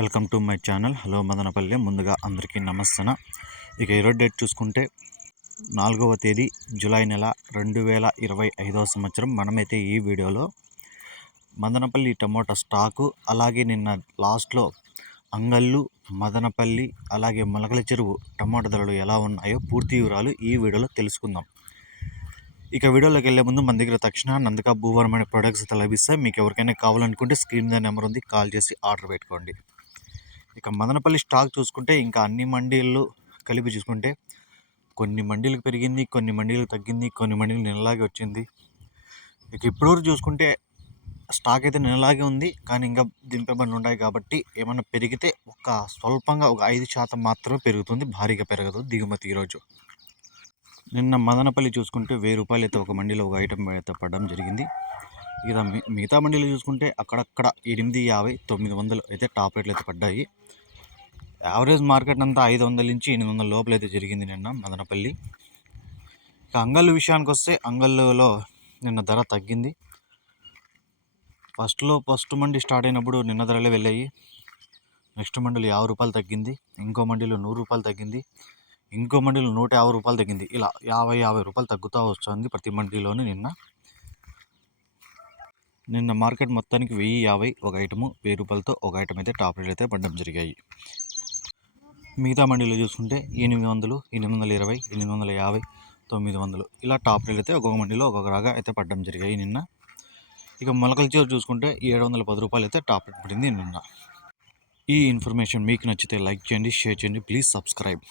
Welcome to my channel. Hello Madanapalle. ముందుగా అందరికీ నమస్తన ఇక ఈరోజు డేట్ చూసుకుంటే నాలుగవ తేదీ జూలై నెల రెండు వేల ఇరవై ఐదవ సంవత్సరం. మనమైతే ఈ వీడియోలో మదనపల్లి టమోటా స్టాకు అలాగే నిన్న లాస్ట్లో అంగళ్ళు మదనపల్లి అలాగే మొలకల చెరువు టమోటా ధరలు ఎలా ఉన్నాయో పూర్తి వివరాలు ఈ వీడియోలో తెలుసుకుందాం. ఇక వీడియోలోకి వెళ్ళే ముందు మన దగ్గర తక్షణ నందక భూవరమైన ప్రొడక్ట్స్ అయితే లభిస్తాయి. మీకు ఎవరికైనా కావాలనుకుంటే స్క్రీన్ మీద నెంబర్ ఉంది. కాల్ చేసి ఆర్డర్ పెట్టుకోండి. ఇక మదనపల్లి స్టాక్ చూసుకుంటే ఇంకా అన్ని మండీలు కలిపి చూసుకుంటే కొన్ని మండీలకు పెరిగింది కొన్ని మండీలకు తగ్గింది కొన్ని మండీలు నెలలాగే వచ్చింది. ఇక ఇప్పుడు చూసుకుంటే స్టాక్ అయితే నెలలాగే ఉంది. కానీ ఇంకా దింపబడి ఉన్నాయి కాబట్టి ఏమైనా పెరిగితే ఒక స్వల్పంగా ఒక ఐదు శాతం మాత్రమే పెరుగుతుంది. భారీగా పెరగదు దిగుమతి ఈరోజు. నిన్న మదనపల్లి చూసుకుంటే వెయ్యి రూపాయలు అయితే ఒక మండీలో ఒక ఐటెం అయితే పడడం జరిగింది. ఇక మిగతా మండీలు చూసుకుంటే అక్కడక్కడ ఎనిమిది యాభై తొమ్మిది వందలు అయితే టాప్ రేట్లు అయితే పడ్డాయి. యావరేజ్ మార్కెట్ అంతా ఐదు వందల నుంచి ఎనిమిది వందల లోపల అయితే జరిగింది నిన్న మదనపల్లి. ఇక అంగళ్ళు విషయానికి వస్తే అంగళ్ళులో నిన్న ధర తగ్గింది. ఫస్ట్లో ఫస్ట్ మండి స్టార్ట్ అయినప్పుడు నిన్న ధరలే వెళ్ళాయి. నెక్స్ట్ మండలి యాభై రూపాయలు తగ్గింది. ఇంకో మండీలో నూరు రూపాయలు తగ్గింది. ఇంకో మండీలో నూట యాభై రూపాయలు తగ్గింది. ఇలా యాభై యాభై రూపాయలు తగ్గుతూ వస్తుంది ప్రతి మండీలోని నిన్న. నిన్న మార్కెట్ మొత్తానికి వెయ్యి యాభై ఒక ఐటము వెయ్యి రూపాయలతో ఒక ఐటమ్ అయితే టాప్ రేట్ అయితే పడడం జరిగాయి. మిగతా మండీలో చూసుకుంటే ఎనిమిది వందలు ఎనిమిది వందల ఇరవై ఎనిమిది వందల యాభై తొమ్మిది వందలు. ఇలా టాప్ రేట్ అయితే ఒక్కొక్క మండీలో ఒక్కొక్క రాగా అయితే పడడం జరిగాయి నిన్న. ఇక మొలకల చీర చూసుకుంటే ఏడు వందల పది రూపాయలు అయితే టాప్ రేట్ పడింది నిన్న. ఈ ఇన్ఫర్మేషన్ మీకు నచ్చితే లైక్ చేయండి షేర్ చేయండి ప్లీజ్ సబ్స్క్రైబ్.